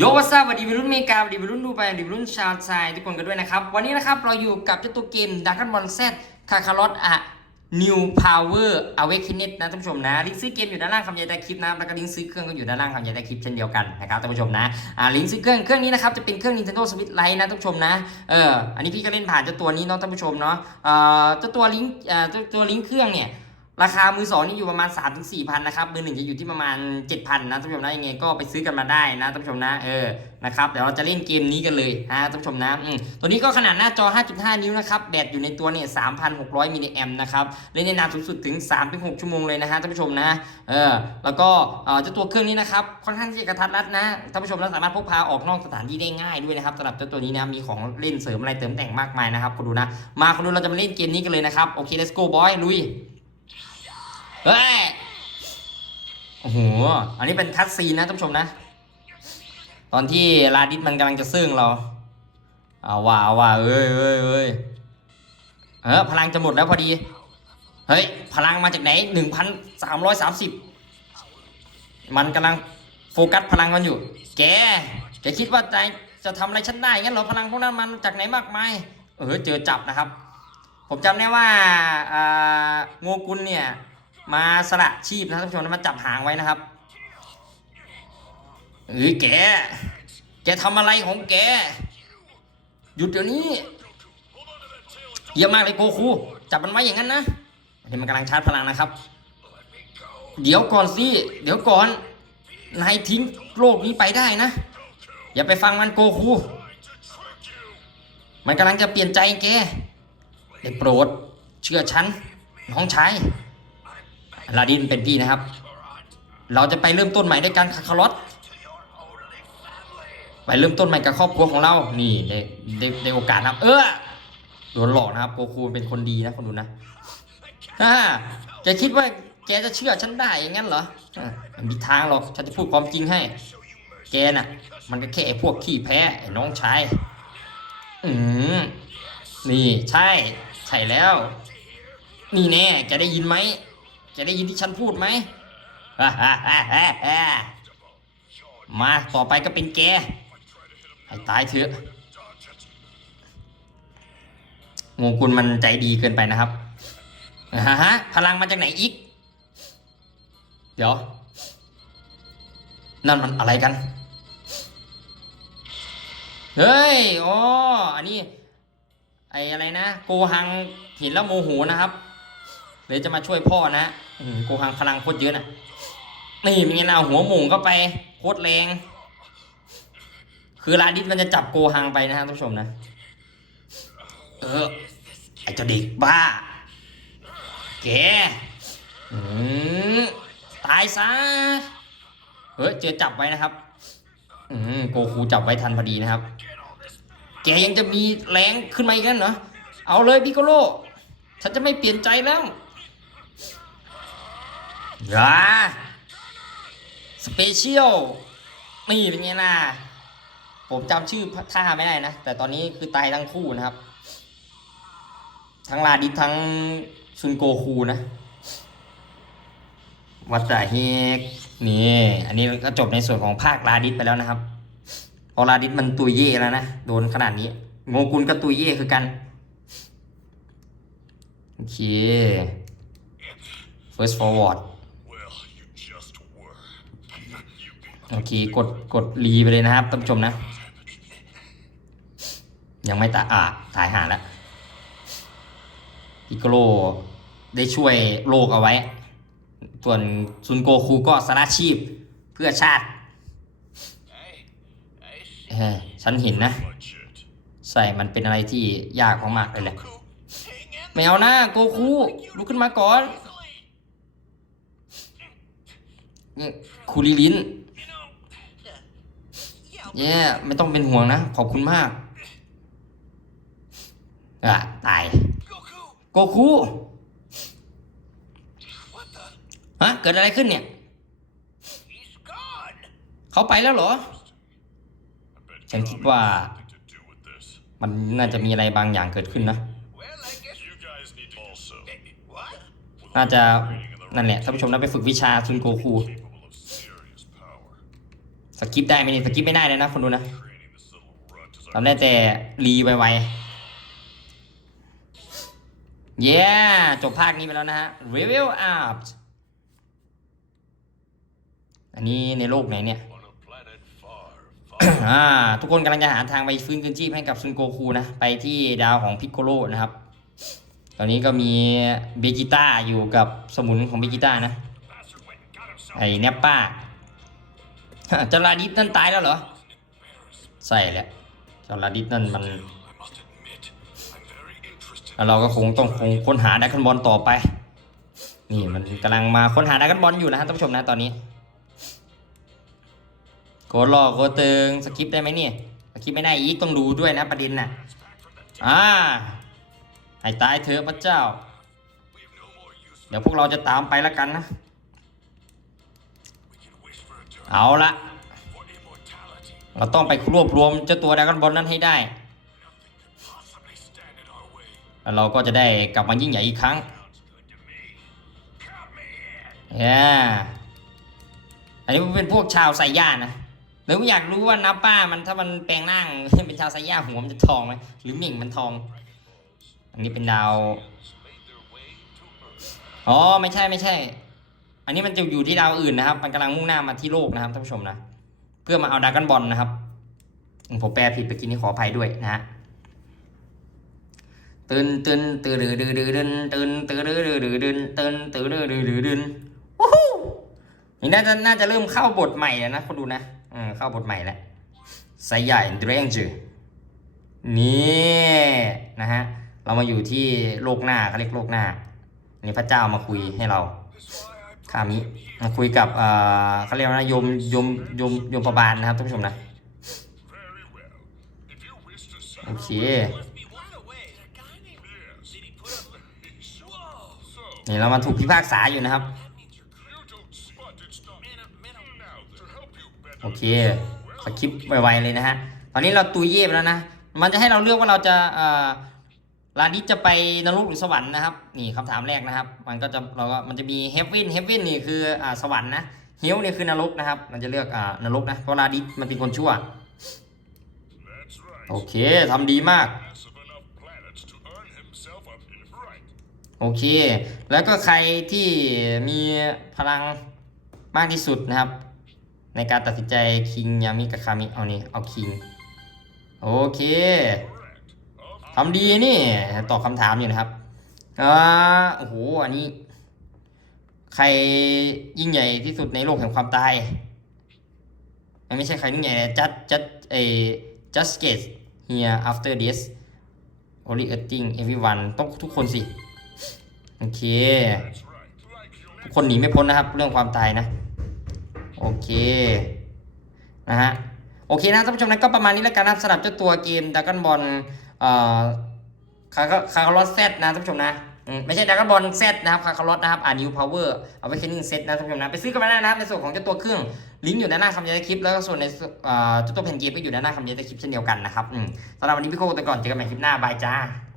โยวัสวัสดีวัยรุ่นเมกาวัสดีวัยรุ่นดูไปวัสดีวัยรุ่นชาวไทยทุกคนกันด้วยนะครับ วันนี้นะครับเราอยู่กับเจ้าตัวเกมดักกันบอลแซดคาคาร์ลอะ New Power Awakening นะท่านผู้ชมนะลิงก์ซื้อเกมอยู่ด้านล่างคำใหญ่ใต้คลิปนะแล้วก็ลิงก์ซื้อเครื่องก็อยู่ด้านล่างคำใหญ่ใต้คลิปเช่นเดียวกันนะครับท่านผู้ชมนะอ่าลิงก์ซื้อเครื่องเครื่องนี้นะครับจะเป็นเครื่อง Nintendo Switch Lite นะท่านผู้ชมนะเอออันนี้พี่ก็เล่นผ่านเจ้าตัวนี้เนาะท่านผู้ชมเนาะเอ่อเจ้าตัวลิงก์เอ่อเจ้าตัวลิงก์เครื่องเนี่ย ราคามือสองนี่อยู่ประมาณ 3 4ถึง4พันนะครับมือหนึ่งจะอยู่ที่ประมาณ 7,000นะท่านผู้ชมนะยังไงก็ไปซื้อกันมาได้นะท่านผู้ชมนะเออนะครับเดี๋ยวเราจะเล่นเกมนี้กันเลยนะท่านผู้ชมนะอืมตัวนี้ก็ขนาดหน้าจอ 5.5 นิ้วนะครับแบตอยู่ในตัวเนี่ย3,600มิลลิแอมป์นะครับเล่นได้นานสูงสุดถึง 3-6 ชั่วโมงเลยนะฮะท่านผู้ชมนะเออแล้วก็เอ่อเจ้าตัวเครื่องนี้นะครับค่อนข้างที่จะกระทัดรัดนะท่านผู้ชมนะสามารถพกพาออกนอกสถานที่ได้ง่ายด้วยนะครับสำหรับเจ้าตัวนี้นะมีของเล่นเสริมอะไรเติมแต่งมากมายนะครับคุณดูนะมาคุณดูเราจะมาเล่นเกมนี้กันเลยนะครับโอเค let's go boy ลุย เฮ้ย โอ้โห อันนี้เป็นคัตซีนนะท่านผู้ชมนะ ตอนที่ลาดิสมันกำลังจะซึ่งเรา เอาว่าเอาว่าเอ้ยเอ้ยเอ้ยเออพลังจะหมดแล้วพอดี เฮ้ย พลังมาจากไหนหนึ่งพันสามร้อยสามสิบมันกำลังโฟกัสพลังมันอยู่ แก แกคิดว่าใจจะทำอะไรฉันได้งั้นเหรอพลังพวกนั้นมันจากไหนมากมาย เออเจอจับนะครับ ผมจำได้ว่าอ่าโงกุลเนี่ย มาสละชีพนะครับท่านผู้ชมมาจับหางไว้นะครับเอ้ยแก แกทำอะไรของแก หยุดเดี๋ยวนี้ เยี่ยมมากเลยโกคูจับมันไว้อย่างนั้นนะเดี๋ยวมันกำลังชาร์จพลังนะครับ เดี๋ยวก่อนสิ เดี๋ยวก่อน นายทิ้งโลกนี้ไปได้นะ อย่าไปฟังมันโกคู มันกำลังจะเปลี่ยนใจแก ได้โปรด เชื่อฉันน้องชาย ลาดินเป็นพี่นะครับ เราจะไปเริ่มต้นใหม่ด้วยกันคาคารอตไปเริ่มต้นใหม่กับครอบครัวของเรา นี่ได้ได้ได้โอกาสนะครับ เออโดนหลอกนะครับโกคูเป็นคนดีนะคนดูนะฮ่าแกคิดว่าแกจะเชื่อฉันได้อย่างนั้นเหรออะไม่มีทางหรอก ฉันจะพูดความจริงให้ แกน่ะ มันก็แค่พวกขี้แพ้น้องชาย อืมนี่ใช่ ใช่แล้ว นี่แน่ แกได้ยินไหม จะได้ยินที่ฉันพูดไหมมาต่อไปก็เป็นแก ให้ตายเถอะงูกุลมันใจดีเกินไปนะครับฮะฮะพลังมาจากไหนอีก เดี๋ยว นั่นมันอะไรกัน เฮ้ยอ๋ออันนี้ ไออะไรนะ โกหังเห็นแล้วโมโหนะครับ เลยจะมาช่วยพ่อนะอืมโกหังพลังโคตรเยอะนะนี่มีไงนะเอาหัวหมุงเข้าไปโคตรแรง คือลาดิสมันจะจับโกหังไปนะครับท่านผู้ชมนะ เออไอเจ้าเด็กบ้า แกอืมตายซะเฮ้ยเจอจับไว้นะครับ อืมโกคูจับไว้ทันพอดีนะครับ แกยังจะมีแรงขึ้นมาอีกนั่นเหรอ เอาเลยพิโกโล ฉันจะไม่เปลี่ยนใจแล้ว อย่าสเปเชียลนี่เป็นไงล่ะ ผมจำชื่อท่าไม่ได้นะ แต่ตอนนี้คือตายทั้งคู่นะครับ ทั้งลาดิสทั้งซุนโกคูนะ วัดแต่เฮกนี่ อันนี้ก็จบในส่วนของภาคลาดิสไปแล้วนะครับพอลาดิสมันตุยเย่แล้วนะ โดนขนาดนี้ โงกุลก็ตุยเย่คือกัน โอเค first forward โอเคกดกดรีไปเลยนะครับท่านผู้ชมนะ ยังไม่ตาอ่าตายหาแล้วพิโกโลได้ช่วยโลกเอาไว้ ส่วนซุนโกคูก็สละชีพเพื่อชาติเฮ้ฉันเห็นนะ ใส่มันเป็นอะไรที่ยากของมากเลยแหละไม่เอานะโกคูลุกขึ้นมาก่อนคูริลิน เย่ไม่ต้องเป็นห่วงนะ ขอบคุณมากอะตายโกคูฮะเกิดอะไรขึ้นเนี่ย เขาไปแล้วเหรอ ฉันคิดว่า มันน่าจะมีอะไรบางอย่างเกิดขึ้นนะ น่าจะนั่นแหละท่านผู้ชมน่าไปฝึกวิชาซุนโกคู สกิปได้ไหมนี่สกิปไม่ได้เลยนะคนดูนะทำได้แต่รีไวๆเย้จบภาคนี้ไปแล้วนะฮะ Review Up อันนี้ในโลกไหนเนี่ยทุกคนกำลังจะหาทางไปฟื้นคืนชีพให้กับซุนโกคูนะ ไปที่ดาวของพิกโกโลนะครับ ตอนนี้ก็มีเบจิต้าอยู่กับสมุนของเบจิต้านะ ไอ้เนปป้า จาราดิสนั่นตายแล้วเหรอ ใส่แหละจาราดิสนั่นมัน เราก็คงต้องคงค้นหาดักบอลต่อไป นี่มันกำลังมาค้นหาดักบอลอยู่นะฮะท่านผู้ชมนะตอนนี้ โกดหลอกโกดตึงสกิปได้ไหมเนี่ยสกิปไม่ได้อีกต้องดูด้วยนะประเด็นน่ะอ่าให้ตายเถอะพระเจ้า เดี๋ยวพวกเราจะตามไปแล้วกันนะ เอาละเราต้องไปรวบรวมเจ้าตัวดักกันบอลนั้นให้ได้แล้วเราก็จะได้กลับมายิ่งใหญ่อีกครั้งเย้อันนี้มันเป็นพวกชาวไซย่านะหรืออยากรู้ว่านับป้ามันถ้ามันแปลงร่างเป็นชาวไซย่าหัวมันจะทองไหมหรือหมิ่งมันทอง อันนี้เป็นดาว อ๋อไม่ใช่ไม่ใช่ อันนี้มันจะอยู่ที่ดาวอื่นนะครับ มันกำลังมุ่งหน้ามาที่โลกนะครับท่านผู้ชมนะ เพื่อมาเอาดรากันบอลนะครับ ผมแปลผิดไปกินนี่ขออภัยด้วยนะฮะตื่นตื่นตื่นดื้อดื้อดื้อดืนตื่นตื่นดื้อดื้อดื้อดืนตื่นตื่นดื้อดื้อดื้อดืนวู้ฮู้นี่น่าจะน่าจะเริ่มเข้าบทใหม่แล้วนะคนดูนะอืมเข้าบทใหม่แล้วไซใหญ่ดรงจือนี่นะฮะเรามาอยู่ที่โลกหน้าเขาเรียกโลกหน้านี่พระเจ้ามาคุยให้เรา ข่าวนี้มาคุยกับเขาเรียกว่าโยมยมยมยมประบาลนะครับท่านผู้ชมนะโอเคนี่เรามาถูกพิพากษาอยู่นะครับ โอเคสคลิปไวๆเลยนะฮะ ตอนนี้เราตุยเย็บแล้วนะ มันจะให้เราเลือกว่าเราจะเอ่อ ลาดิสจะไปนรกหรือสวรรค์นะครับ นี่คำถามแรกนะครับ มันก็จะเราก็มันจะมีเฮฟวินเฮฟวินนี่คืออ่าสวรรค์นะเฮลนี่คือนรกนะครับ มันจะเลือกอ่านรกนะเพราะลาดิสมันเป็นคนชั่ว โอเคทำดีมาก โอเค แล้วก็ใครที่มีพลังมากที่สุดนะครับ ในการตัดสินใจคิงยามิกับคามิเอานี่เอาคิง โอเค ทำดีนี่ ตอบคำถามอยู่นะครับอ่าโอ้โห อันนี้ ใครยิ่งใหญ่ที่สุดในโลกแห่งความตายไม่ใช่ใครยิ่งใหญ่จัดจัดเอ just get here after this only eating everyone ต้องทุกคนสิ โอเค ทุกคนหนีไม่พ้นนะครับ เรื่องความตายนะ โอเค นะฮะ โอเคนะท่านผู้ชมนะก็ประมาณนี้แล้วกันนะครับสำหรับเจ้าตัวเกมดักกันบอล คาคาคาร์ลอสเซตนะท่านผู้ชมนะไม่ใช่ดากบอลเซตนะครับคาคาร์ลอสนะครับอ่านิวพาวเวอร์เอาไว้เคนนิ่งเซตนะท่านผู้ชมนะไปซื้อกันมาได้นะครับในส่วนของเจ้าตัวเครื่องลิงก์อยู่ด้านหน้าคำยันคลิปแล้วก็ส่วนในเอ่อเจ้าตัวแผ่นเกมก็อยู่ด้านหน้าคำยันคลิปเช่นเดียวกันนะครับสำหรับวันนี้พี่โคตะก่อนเจอกันใหม่คลิปหน้าบายจ้า